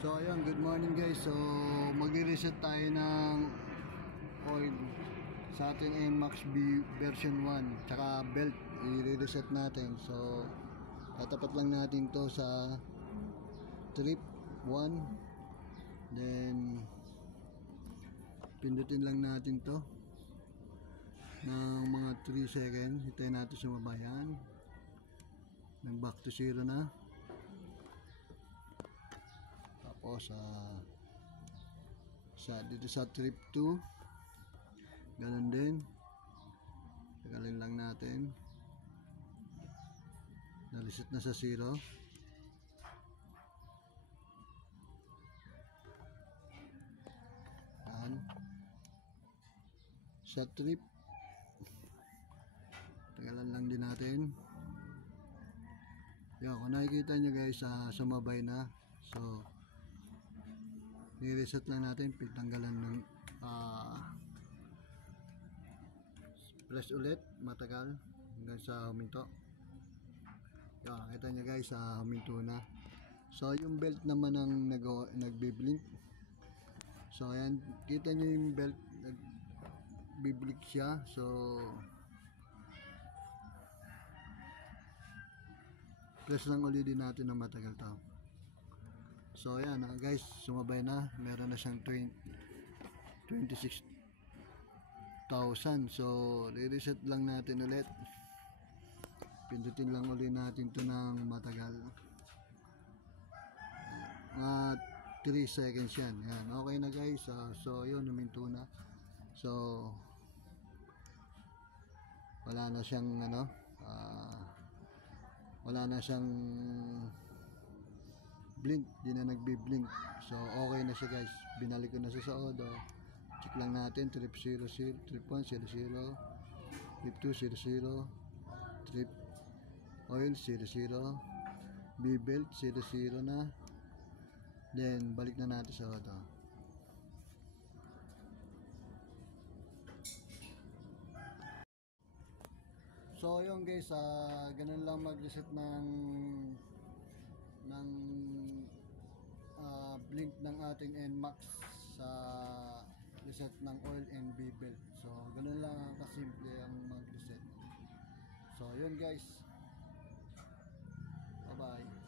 So ayun, good morning guys. So magre-reset tayo ng oil sa ating NMAX B version 1 tsaka belt, i-reset natin. So tatapat lang natin to sa trip 1, then pindutin lang natin to ng mga 3 seconds. Hintayin natin sumabayan, nag back to zero na. Tapos dito sa trip 2 ganun din, tagalin lang natin, na-reset na sa 0. Yan. Sa trip tagalan lang din natin. Yan, kung nakikita nyo guys, sumabay na. So ni-reset lang natin, pitanggalan ng press ulit, matagal hanggang sa huminto. Yan, kita nyo guys, huminto na. So yung belt naman ang nagbiblink. So ayan, kita nyo yung belt, nagbiblink siya. So press lang ulit din natin na matagal to. So ayan guys, sumabay na, meron na siyang 26,000. So re-reset lang natin ulit, pindutin lang ulit natin to ng matagal, 3 seconds yan. Yan, okay na guys. So yun, huminto na. So wala na siyang wala na siyang blink, di na nagbi-blink. So okay na siya guys, binalik ko na siya sa odo. Check lang natin, trip 00, trip 1 00, trip 2 00, trip oil 00, B belt 00 na. Then balik na natin sa odo. So yun guys, ganun lang mag-reset ng blink ng ating NMAX sa reset ng oil and B belt. So ganun lang kasimple ang mag-reset. So yun guys, bye bye.